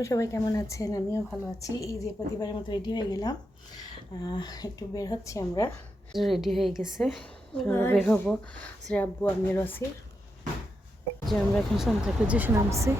তোমরা সবাই কেমন আছেন? আমিও ভালো আছি। এই যে প্রতিবারের মতো রেডি হয়ে গেলাম, একটু বের হচ্ছি। আমরা রেডি হয়ে গেছে, আমরা বের হবো। শ্রী আব্বু, আমি আর ওয়াসির। যে আমরা এখন সান্তাক্রুজে নামছি।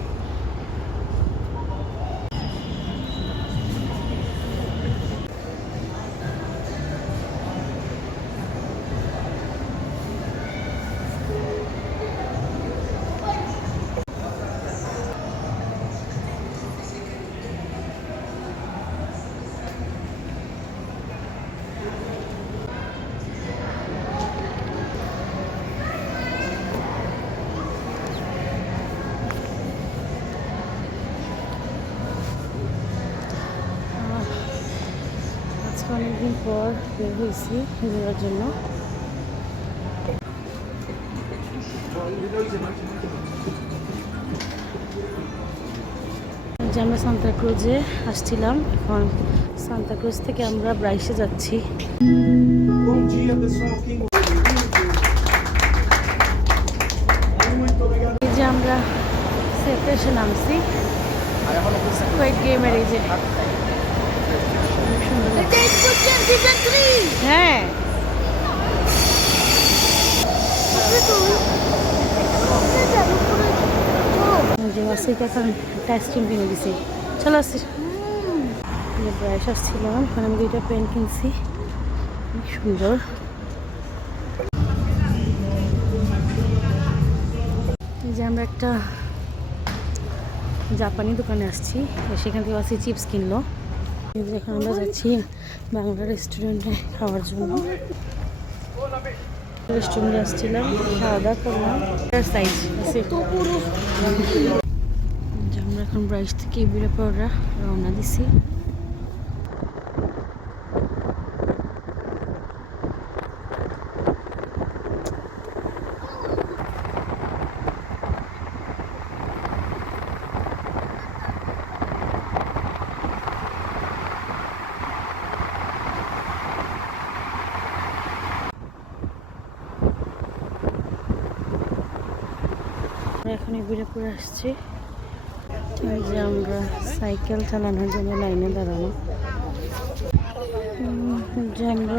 অনেকদিন পর বের হয়েছি ঘোরার জন্য। যে আমরা সান্তাক্রুজে আসছিলাম, এখন সান্তাক্রুজ থেকে আমরা ব্রাইসে যাচ্ছি। এই যে আমরা সেফে এসে নামছি কুয়েট গেমের। এই যে হ্যাঁ, যে ওয়াসিকে এখন একটা আইসক্রিম কিনে দিছি। চলো আসছি। ব্রাশ আসছিলাম, এখন আমি দুইটা পেন কিনছি, অনেক সুন্দর। এই যে আমরা একটা জাপানি দোকানে আসছি, সেখান থেকে ওয়াসি চিপস কিনলো। এখন আমরা যাচ্ছি বাংলা রেস্টুরেন্টে খাওয়ার জন্য। রেস্টুরেন্টে আসছিলাম, খাওয়া দাওয়া করলাম। সাইজ আমরা এখন ব্রাইস থেকে বেরো পড়া রওনা দিছি। এখন বিরাপুরে আসছি। এই যে আমরা সাইকেল চালানোর জন্য লাইনে দাঁড়ানো। যে আমরা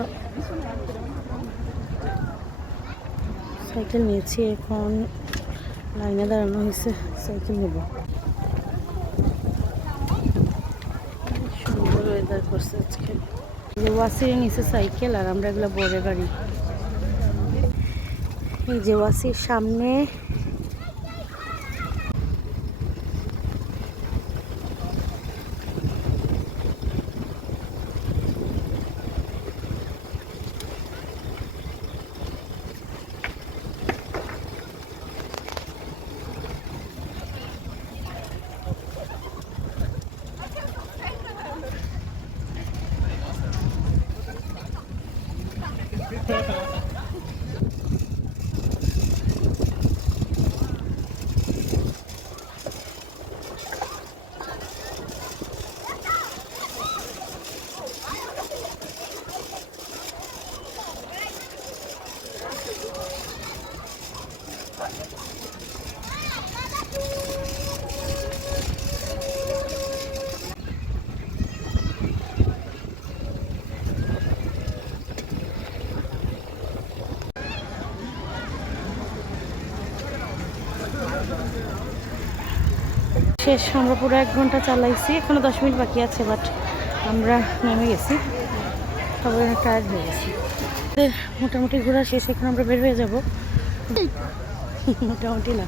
সাইকেল নিয়েছি, এখন লাইনে দাঁড়ানো হয়েছে, সাইকেল নেব। সুন্দর ওয়েদার করছে আজকে। যে ওয়াসির নিচে সাইকেল, আর আমরা এগুলো বড় গাড়ি। এই যে ওয়াসির সামনে শেষ। আমরা পুরো 1 ঘন্টা চালাইছি, এখনো 10 মিনিট বাকি আছে, বাট আমরা নেমে গেছি, সবাই অনেক টায়ার্ড হয়ে গেছি। মোটামুটি ঘোরা শেষ, এখন আমরা বের হয়ে যাব। মোটামুটি না,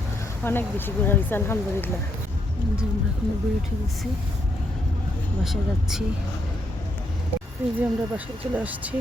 অনেক বেশি ঘোরা হয়েছে আলহামদুলিল্লাহ। যে আমরা এখনো বের উঠে গেছি, বাসায় যাচ্ছি। এই যে আমরা বাসায় চলে আসছি।